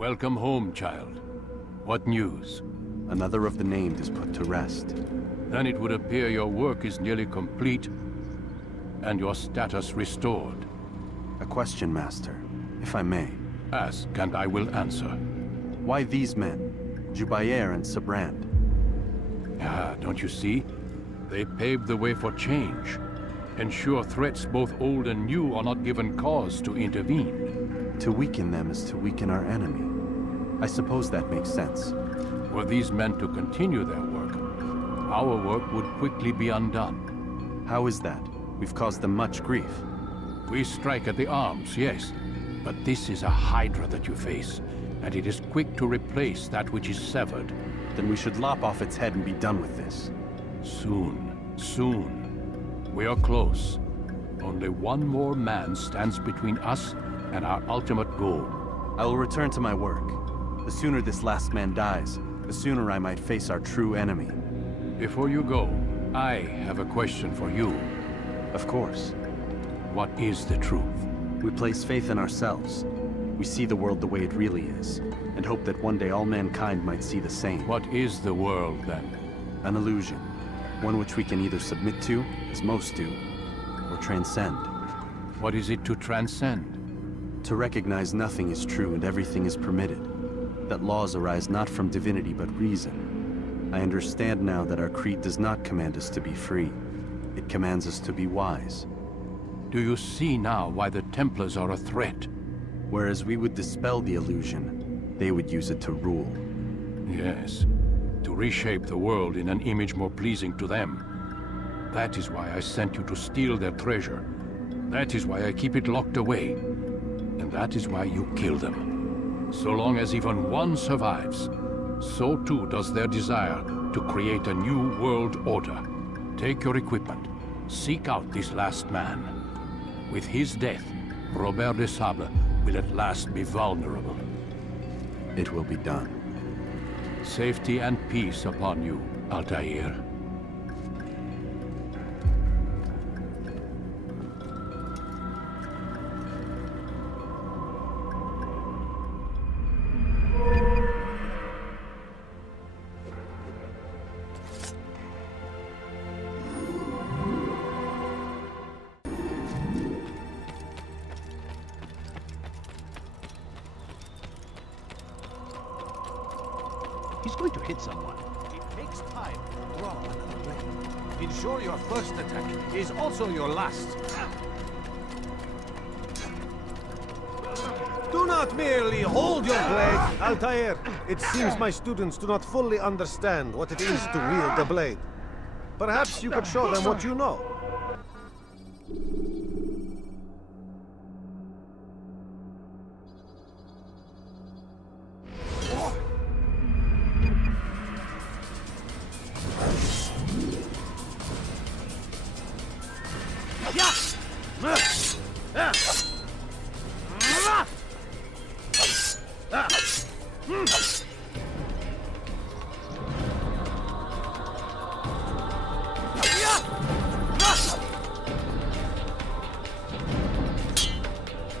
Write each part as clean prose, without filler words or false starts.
Welcome home, child. What news? Another of the named is put to rest. Then it would appear your work is nearly complete, and your status restored. A question, Master, if I may. Ask, and I will answer. Why these men? Jubayer and Sabrand? Ah, don't you see? They paved the way for change. Ensure threats both old and new are not given cause to intervene. To weaken them is to weaken our enemy. I suppose that makes sense. Were these men to continue their work, our work would quickly be undone. How is that? We've caused them much grief. We strike at the arms, yes. But this is a hydra that you face, and it is quick to replace that which is severed. Then we should lop off its head and be done with this. Soon, soon. We are close. Only one more man stands between us and our ultimate goal. I will return to my work. The sooner this last man dies, the sooner I might face our true enemy. Before you go, I have a question for you. Of course. What is the truth? We place faith in ourselves. We see the world the way it really is, and hope that one day all mankind might see the same. What is the world, then? An illusion. One which we can either submit to, as most do, or transcend. What is it to transcend? To recognize nothing is true and everything is permitted. That laws arise not from divinity but reason. I understand now that our creed does not command us to be free. It commands us to be wise. Do you see now why the Templars are a threat? Whereas we would dispel the illusion, they would use it to rule. Yes. To reshape the world in an image more pleasing to them. That is why I sent you to steal their treasure. That is why I keep it locked away. And that is why you kill them. So long as even one survives, so too does their desire to create a new world order. Take your equipment. Seek out this last man. With his death, Robert de Sable will at last be vulnerable. It will be done. Safety and peace upon you, Altair. He's going to hit someone. It takes time to draw another blade. Ensure your first attack is also your last. Do not merely hold your blade, Altair. It seems my students do not fully understand what it is to wield the blade. Perhaps you could show them what you know.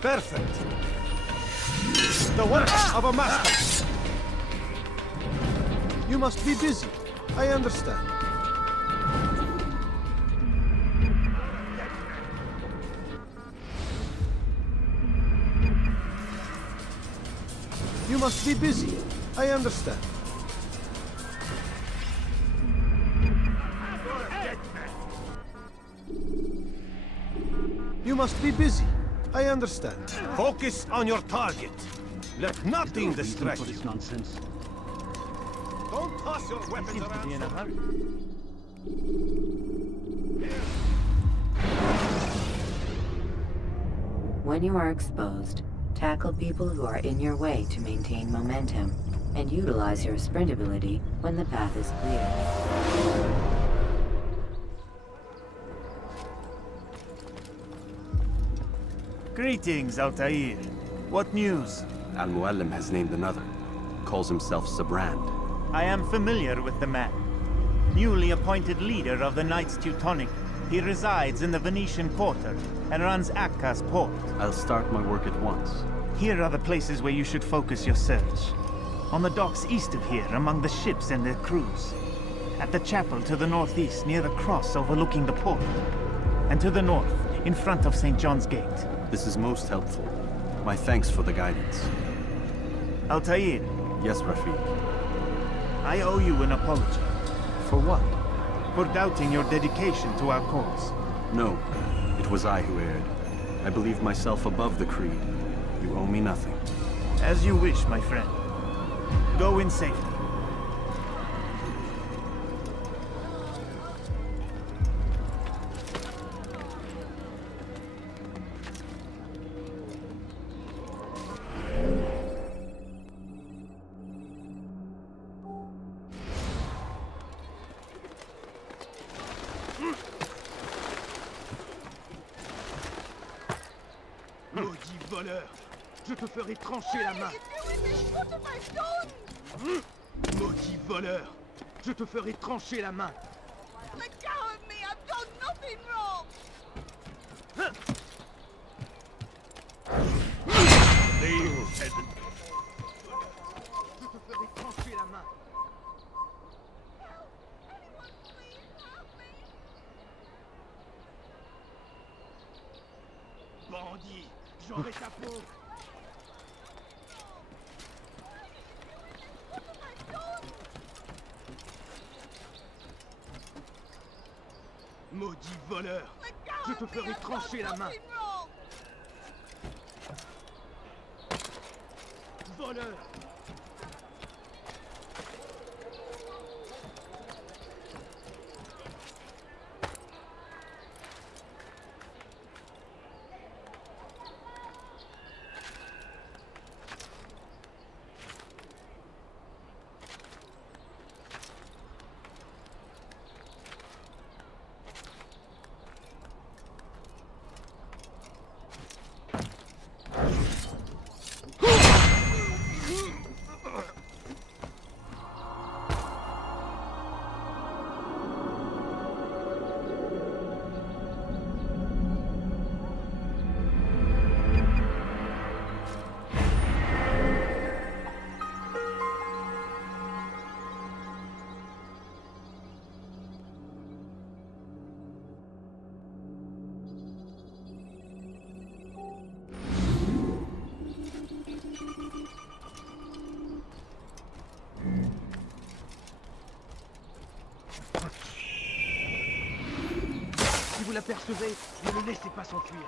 Perfect. The work of a master. You must be busy. I understand. You must be busy. I understand. You must be busy. I understand. Focus on your target. Let nothing distract you. Nonsense. Don't toss your weapons Seems to be in a around. hurry. When you are exposed, tackle people who are in your way to maintain momentum, and utilize your sprint ability when the path is clear. Greetings, Altair. What news? Al-Muallim has named another. Calls himself Sabrand. I am familiar with the man. Newly appointed leader of the Knights Teutonic, he resides in the Venetian Quarter and runs Akka's port. I'll start my work at once. Here are the places where you should focus your search. On the docks east of here, among the ships and their crews. At the chapel to the northeast, near the cross overlooking the port. And to the north, in front of St. John's Gate. This is most helpful. My thanks for the guidance. Altair, Yes, Rafiq. I owe you an apology. For what? For doubting your dedication to our cause. No, it was I who erred. I believe myself above the creed. You owe me nothing. As you wish, my friend. Go in safety. Maudit voleur! Je te ferai trancher la main! Maudit voleur! Je te ferai trancher la main! Let go of me! I've done nothing wrong! Leave, peasant! Je te ferai trancher la main! Anyone please help me! Bandit! J'aurai ta peau! What have I done? Maudit voleur! Let go Je te of me! ferai I've trancher done la main! nothing wrong! Voleur! Si vous l'apercevez, ne le laissez pas s'enfuir.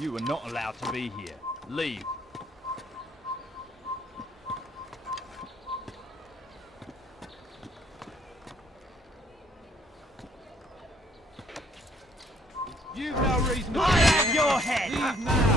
You are not allowed to be here. Leave. You've no reason to I have your head! leave now!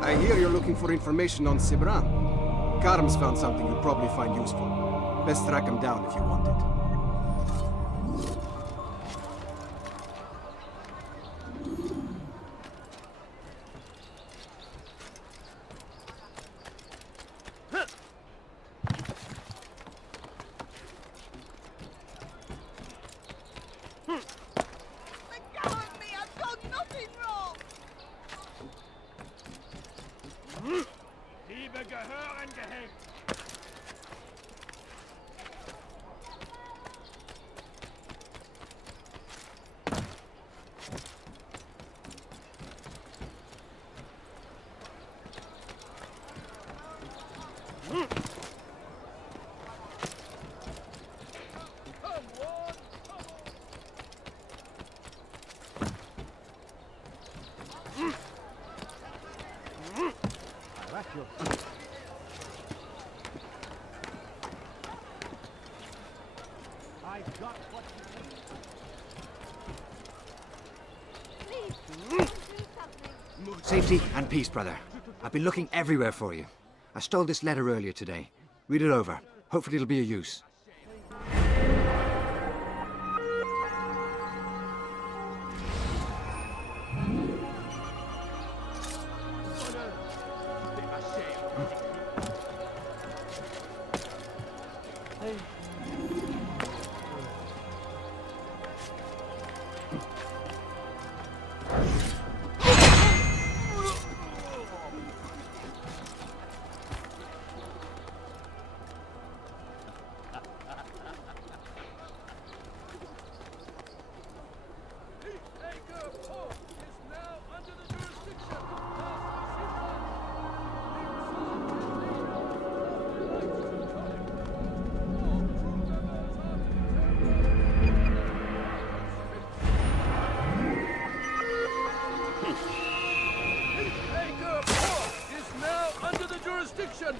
I hear you're looking for information on Sibran. Karm's found something you'll probably find useful. Best track him down if you want it. Let go of me! I've done nothing wrong! Liebe Gehören gehängt! I've got what Safety and peace, brother. I've been looking everywhere for you. I stole this letter earlier today. Read it over. Hopefully it'll be of use.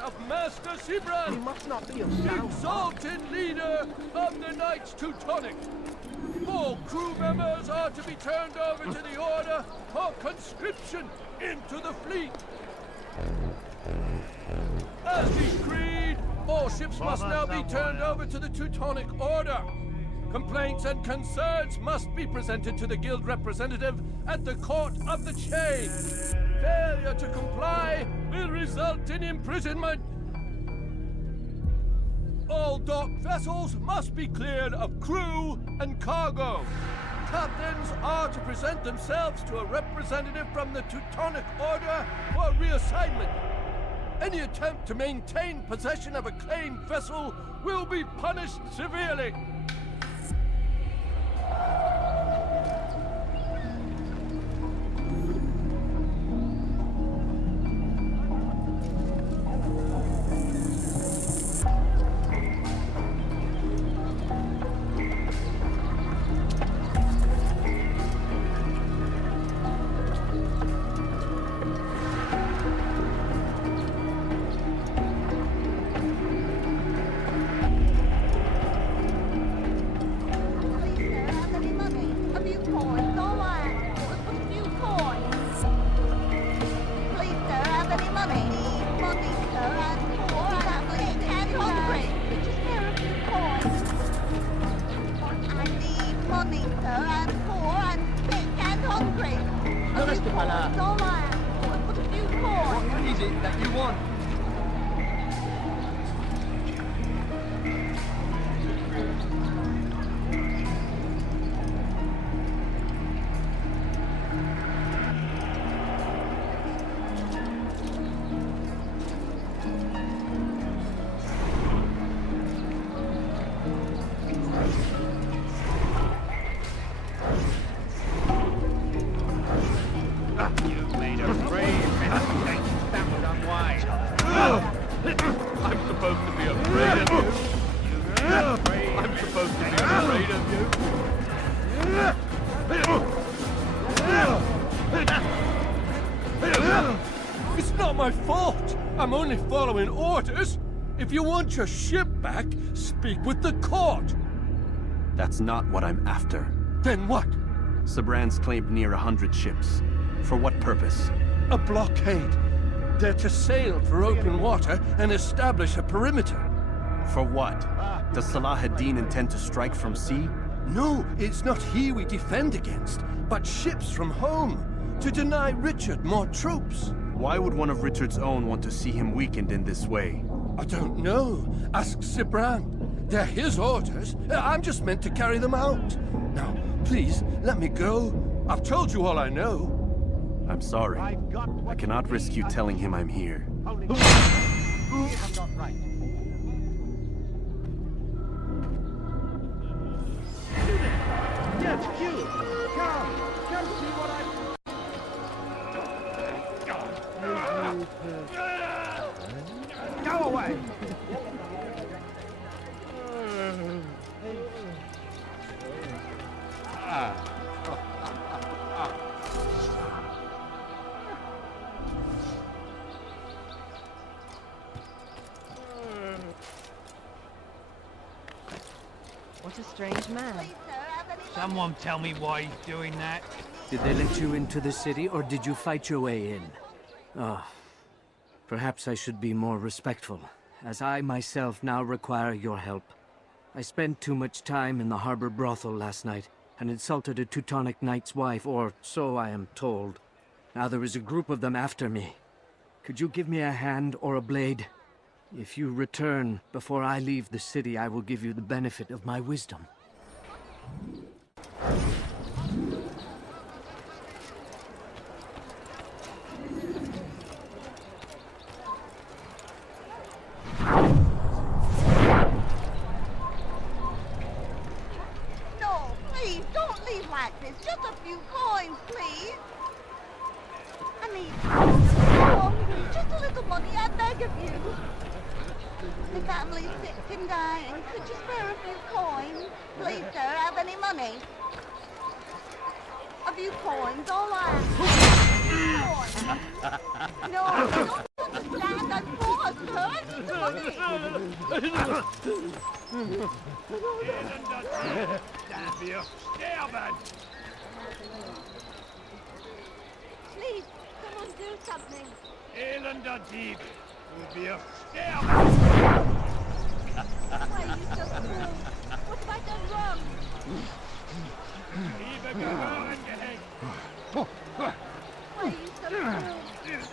Of Master Sibran, He must not be a the exalted leader of the Knights Teutonic. All crew members are to be turned over to the Order for conscription into the fleet. As decreed, all ships must now be turned over to the Teutonic Order. Complaints and concerns must be presented to the guild representative at the Court of the Chain. Failure to comply will result in imprisonment. All docked vessels must be cleared of crew and cargo. Captains are to present themselves to a representative from the Teutonic Order for reassignment. Any attempt to maintain possession of a claimed vessel will be punished severely. What is it that you want? I'm supposed to be afraid of you. I'm supposed to be afraid of you. It's not my fault. I'm only following orders. If you want your ship back, speak with the court. That's not what I'm after. Then what? Sabran's claimed near 100 ships. For what purpose? A blockade. They're to sail for open water and establish a perimeter. For what? Does Salah ad-Din intend to strike from sea? No, it's not he we defend against, but ships from home, to deny Richard more troops. Why would one of Richard's own want to see him weakened in this way? I don't know. Ask Sibran. They're his orders. I'm just meant to carry them out. Now, please, let me go. I've told you all I know. I'm sorry. I cannot risk you telling him I'm here. You have not right. Yes, you! Come! Come see what I... Go away! a strange man. Someone tell me why he's doing that. Did they let you into the city, or did you fight your way in? Oh, perhaps I should be more respectful, as I myself now require your help. I spent too much time in the harbor brothel last night, and insulted a Teutonic knight's wife, or so I am told. Now there is a group of them after me. Could you give me a hand or a blade? If you return before I leave the city, I will give you the benefit of my wisdom. No, please, don't leave like this. Just a few coins, please. I need just a little money, I beg of you. The family's sick and dying. Could you spare a few coins? Please, sir, have any money? A few coins, all right. No, you don't understand. I'm poor, sir. I need the money. Please, someone do something. Elender Dieb, du wirst sterben! Why are you so cruel? What have I done wrong? Liebe gehören gehängt! Why are you so cruel?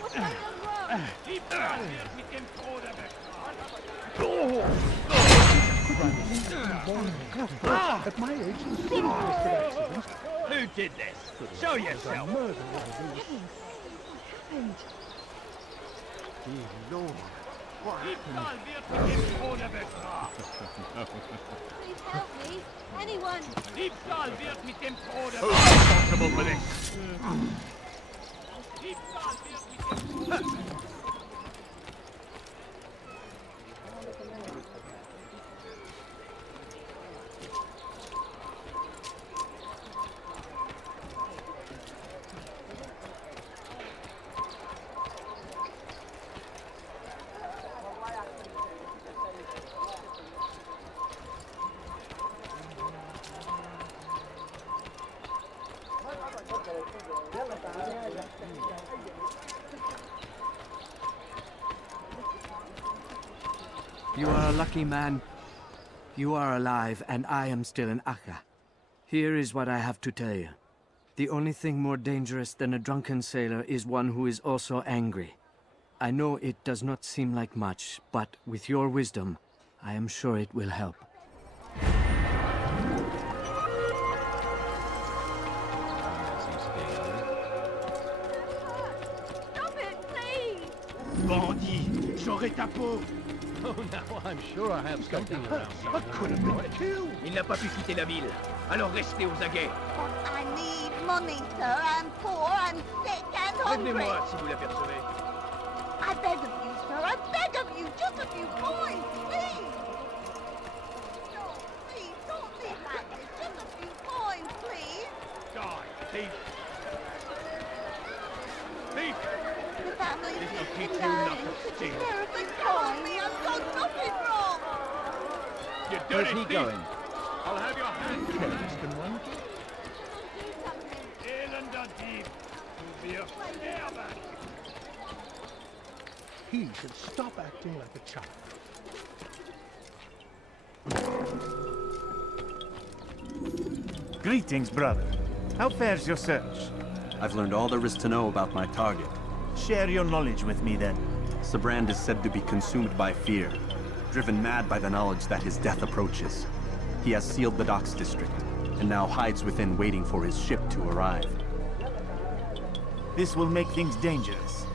What have I done wrong? Die Pferd wird mit dem Tode At my age, the accident. Who did this? Show yourself. Dear Lord. Diebstahl wird mit dem Tode bestraft! Please help me. Anyone. Diebstahl wird mit dem Tode Who's responsible for this? Diebstahl wird mit dem Tode You are a lucky man. You are alive, and I am still in Akka. Here is what I have to tell you. The only thing more dangerous than a drunken sailor is one who is also angry. I know it does not seem like much, but with your wisdom, I am sure it will help. Stop it, please. Bandit, j'aurai ta peau. Oh, now I'm sure I have something around. I could have been killed. Il n'a pas pu quitter la ville. Alors restez aux aguets. I need money, sir. I'm poor, I'm sick and hungry. Prévenez-moi si vous l'apercevez. I beg of you, sir. I beg of you. Just a few coins, please. No, please, don't leave like this. Just a few coins, please. Die, thief! Thief! The family's This will sick teach and you dying. not to Could you steal. spare a few coins? Me, I've done nothing wrong. You Where's dirty he thief! going? I'll have your hand cut. Someone do something. Elender Dieb, du wirst sterben! He should stop acting like a child. Greetings, brother. How fares your search? I've learned all there is to know about my target. Share your knowledge with me, then. Sibrand is said to be consumed by fear, driven mad by the knowledge that his death approaches. He has sealed the docks district, and now hides within waiting for his ship to arrive. This will make things dangerous.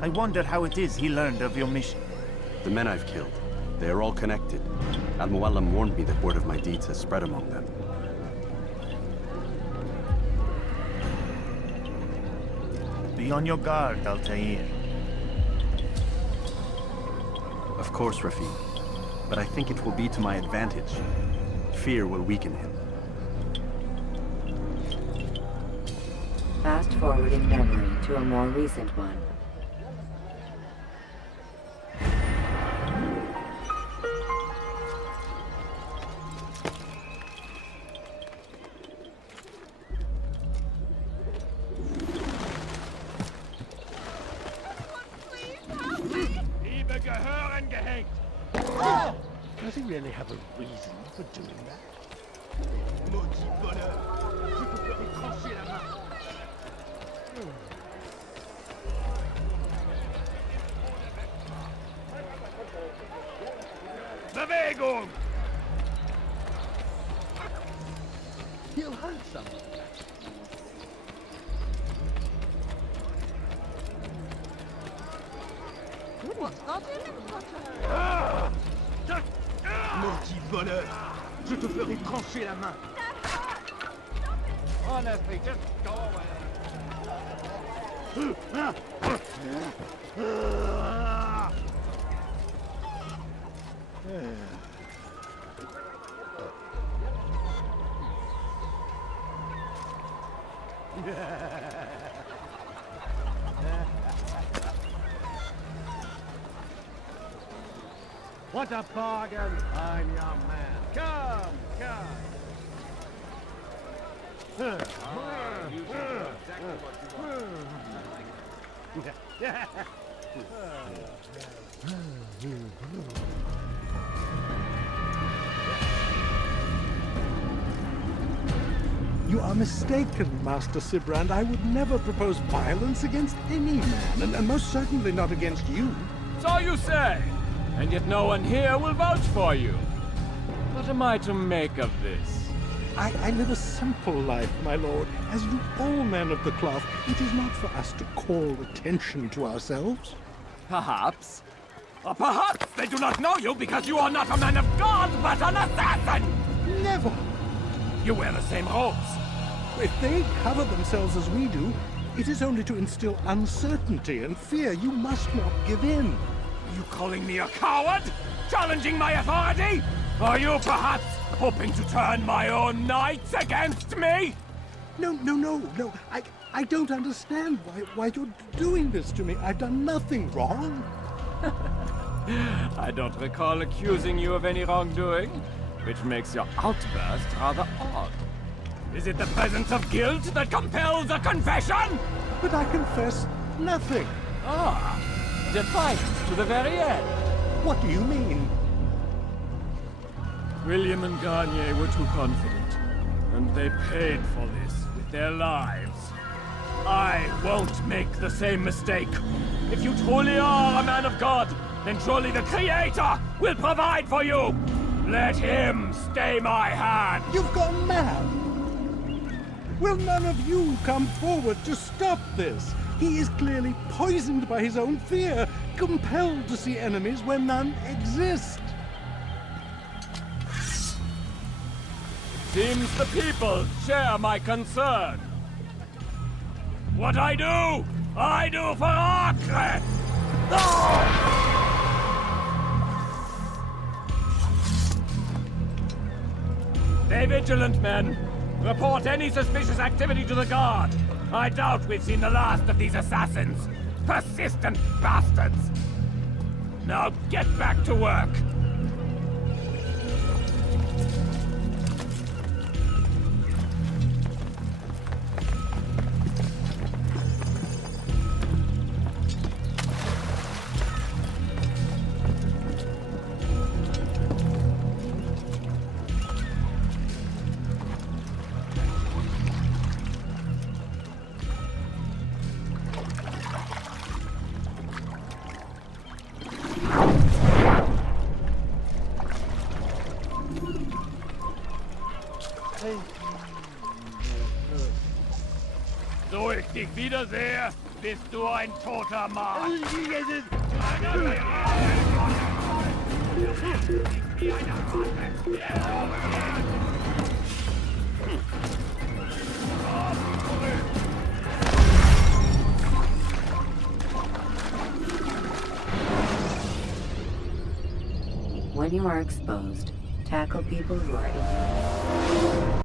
I wonder how it is he learned of your mission. The men I've killed, they are all connected. Al-Muallim warned me that word of my deeds has spread among them. Be on your guard, Altair. Of course, Rafiq. But I think it will be to my advantage. Fear will weaken him. Fast forwarding memory to a more recent one. angehängt! Does he really have a reason for doing that? Maudit voleur! Je te ferai trancher la main! Bewegung! He'll hunt someone. What's got him? Maudit voleur! Je te ferai trancher la main! Honestly, just go away. What a bargain! I'm your man. Come, come. You are mistaken, Master Sibrand. I would never propose violence against any man, and most certainly not against you. So you say, and yet no one here will vouch for you. What am I to make of this? I live a simple life, my lord. As do all men of the cloth, it is not for us to call attention to ourselves. Perhaps. Or perhaps they do not know you because you are not a man of God, but an assassin! Never! You wear the same robes. If they cover themselves as we do, it is only to instill uncertainty and fear. You must not give in. You calling me a coward? Challenging my authority? Are you perhaps hoping to turn my own knights against me? No. I don't understand why you're doing this to me. I've done nothing wrong. I don't recall accusing you of any wrongdoing, which makes your outburst rather odd. Is it the presence of guilt that compels a confession? But I confess nothing. Ah, defiant to the very end. What do you mean? William and Garnier were too confident, and they paid for this with their lives. I won't make the same mistake. If you truly are a man of God, then surely the Creator will provide for you. Let him stay my hand. You've gone mad. Will none of you come forward to stop this? He is clearly poisoned by his own fear, compelled to see enemies where none exist. Seems the people share my concern. What I do for Acre! Stay vigilant, men. Report any suspicious activity to the guard. I doubt we've seen the last of these assassins. Persistent bastards. Now get back to work. So ich dich wiedersehe, bist du ein toter Mann. When you are exposed, tackle people who are in your way.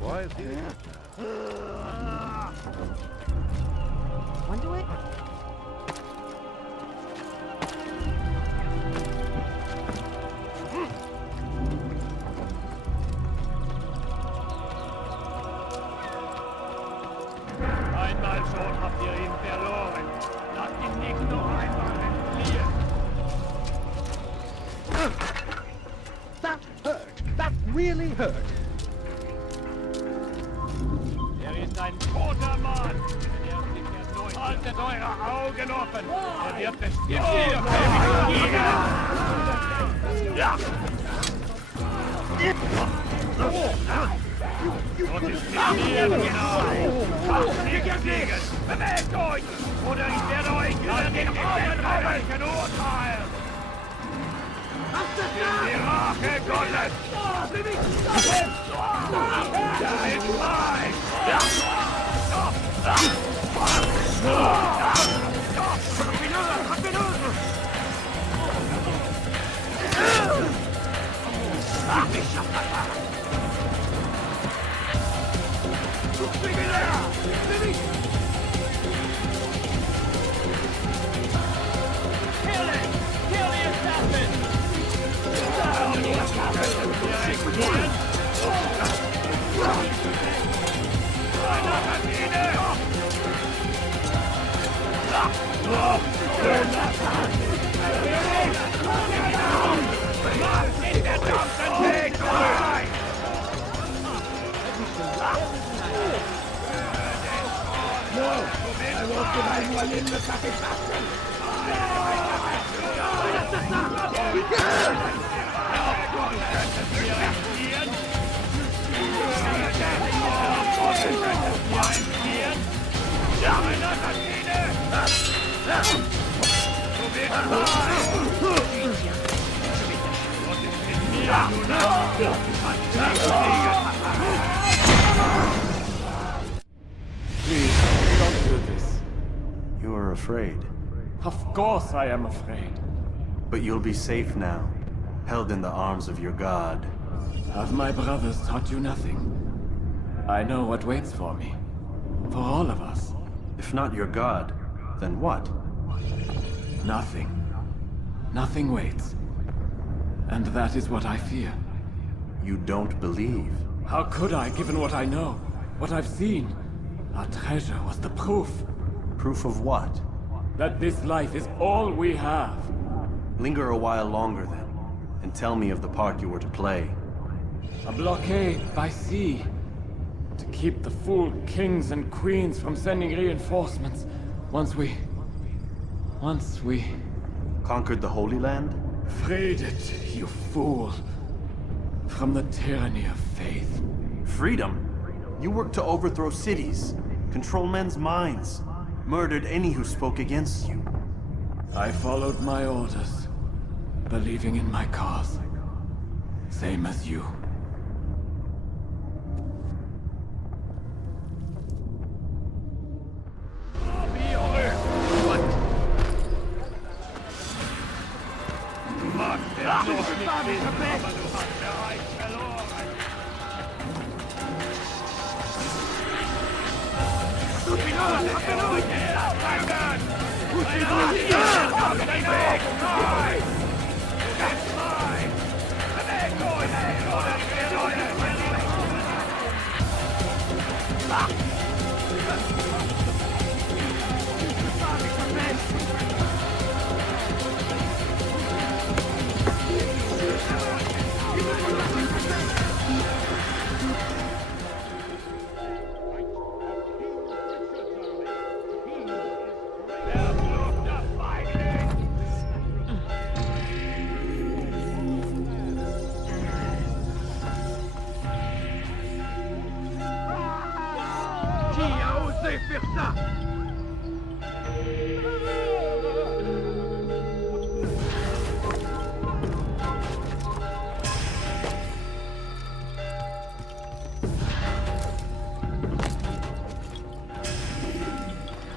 Why is he? Wonder it? Einmal schon habt ihr ihn verloren. Lasst ihn nicht noch einmal entfliehen. That hurt. That really hurt. Ist ein toter Mann. Haltet eure Augen offen. Wird bestimmt ja. Und ist mit mir genau. Fliegen. Bewegt euch. Oder ich werde euch über den Augenreichen urteilen. Die Rache Gottes. Da ist mein. Please, don't do this. You are afraid. Of course I am afraid. But you'll be safe now, held in the arms of your god. Have my brothers taught you nothing? I know what waits for me. For all of us. If not your god, then what? Nothing. Nothing waits. And that is what I fear. You don't believe. How could I, given what I know? What I've seen? Our treasure was the proof. Proof of what? That this life is all we have. Linger a while longer then, and tell me of the part you were to play. A blockade by sea. To keep the fool kings and queens from sending reinforcements. Once we... Conquered the Holy Land? Freed it, you fool. From the tyranny of faith. Freedom? You worked to overthrow cities, control men's minds, murdered any who spoke against you. I followed my orders, believing in my cause. Same as you.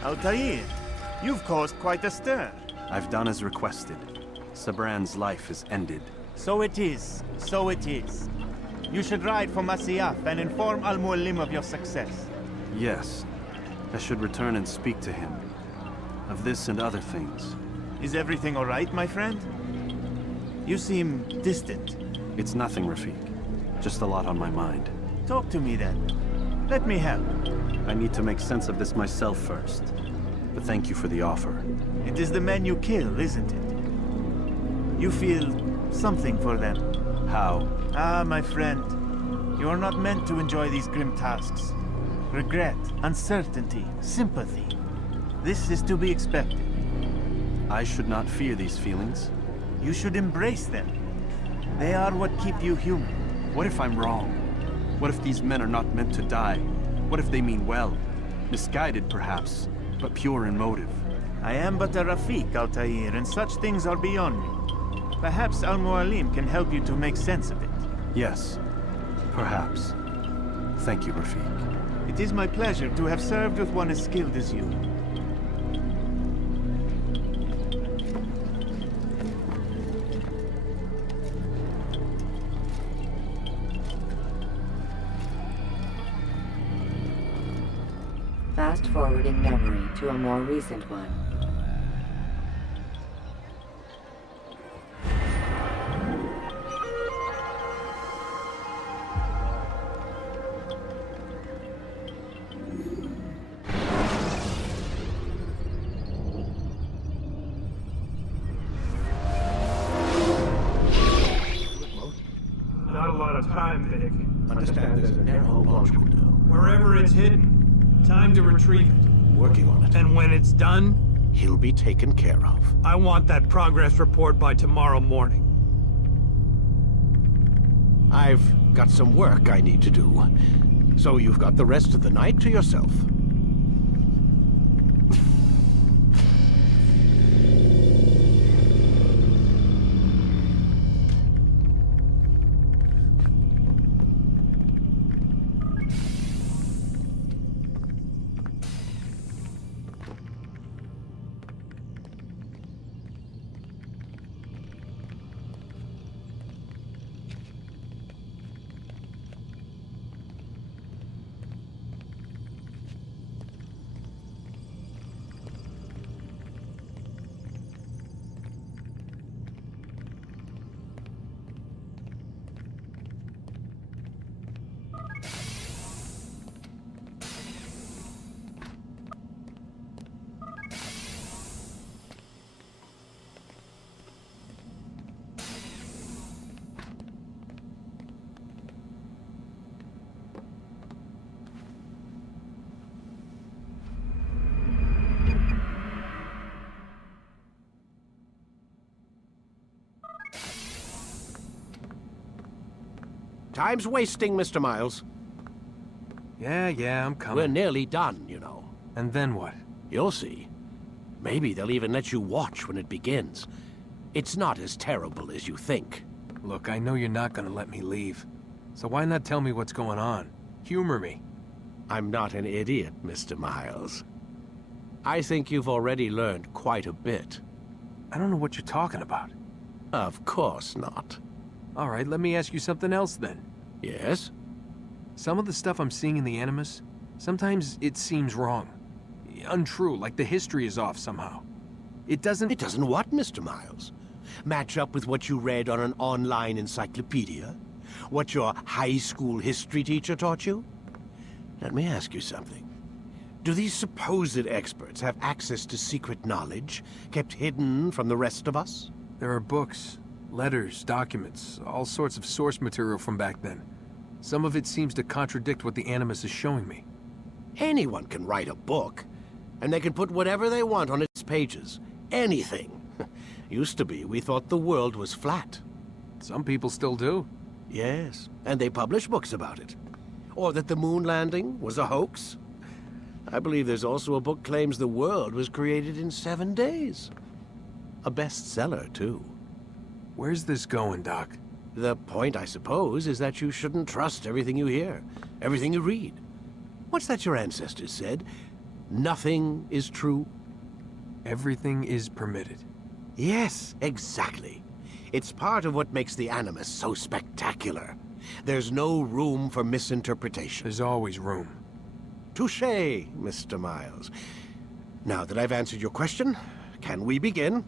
Altair, you've caused quite a stir. I've done as requested. Sabran's life is ended. So it is. So it is. You should ride for Masyaf and inform Al-Mualim of your success. Yes. I should return and speak to him. Of this and other things. Is everything all right, my friend? You seem distant. It's nothing, Rafik. Just a lot on my mind. Talk to me then. Let me help. I need to make sense of this myself first. But thank you for the offer. It is the men you kill, isn't it? You feel something for them. How? Ah, my friend. You are not meant to enjoy these grim tasks. Regret, uncertainty, sympathy. This is to be expected. I should not fear these feelings. You should embrace them. They are what keep you human. What if I'm wrong? What if these men are not meant to die? What if they mean well? Misguided, perhaps, but pure in motive. I am but a Rafiq, Altair, and such things are beyond me. Perhaps Al-Mualim can help you to make sense of it. Yes, perhaps. Thank you, Rafiq. It is my pleasure to have served with one as skilled as you. Fast forwarding memory to a more recent one. Not a lot of time, Vic. Understand there's a narrow launch window. Wherever it's hidden, time to retrieve it. Working on it. And when it's done, He'll be taken care of. I want that progress report by tomorrow morning. I've got some work I need to do. So you've got the rest of the night to yourself. Time's wasting, Mr. Miles. Yeah, I'm coming. We're nearly done, you know. And then what? You'll see. Maybe they'll even let you watch when it begins. It's not as terrible as you think. Look, I know you're not gonna let me leave. So why not tell me what's going on? Humor me. I'm not an idiot, Mr. Miles. I think you've already learned quite a bit. I don't know what you're talking about. Of course not. All right, let me ask you something else then. Yes? Some of the stuff I'm seeing in the Animus, sometimes it seems wrong. Untrue, like the history is off somehow. It doesn't... It doesn't what, Mr. Miles? Match up with what you read on an online encyclopedia? What your high school history teacher taught you? Let me ask you something. Do these supposed experts have access to secret knowledge kept hidden from the rest of us? There are books, letters, documents, all sorts of source material from back then. Some of it seems to contradict what the Animus is showing me. Anyone can write a book, and they can put whatever they want on its pages. Anything. Used to be, we thought the world was flat. Some people still do. Yes, and they publish books about it. Or that the moon landing was a hoax. I believe there's also a book claims the world was created in 7 days. A bestseller, too. Where's this going, Doc? The point, I suppose, is that you shouldn't trust everything you hear, everything you read. What's that your ancestors said? Nothing is true? Everything is permitted. Yes, exactly. It's part of what makes the Animus so spectacular. There's no room for misinterpretation. There's always room. Touché, Mr. Miles. Now that I've answered your question, can we begin?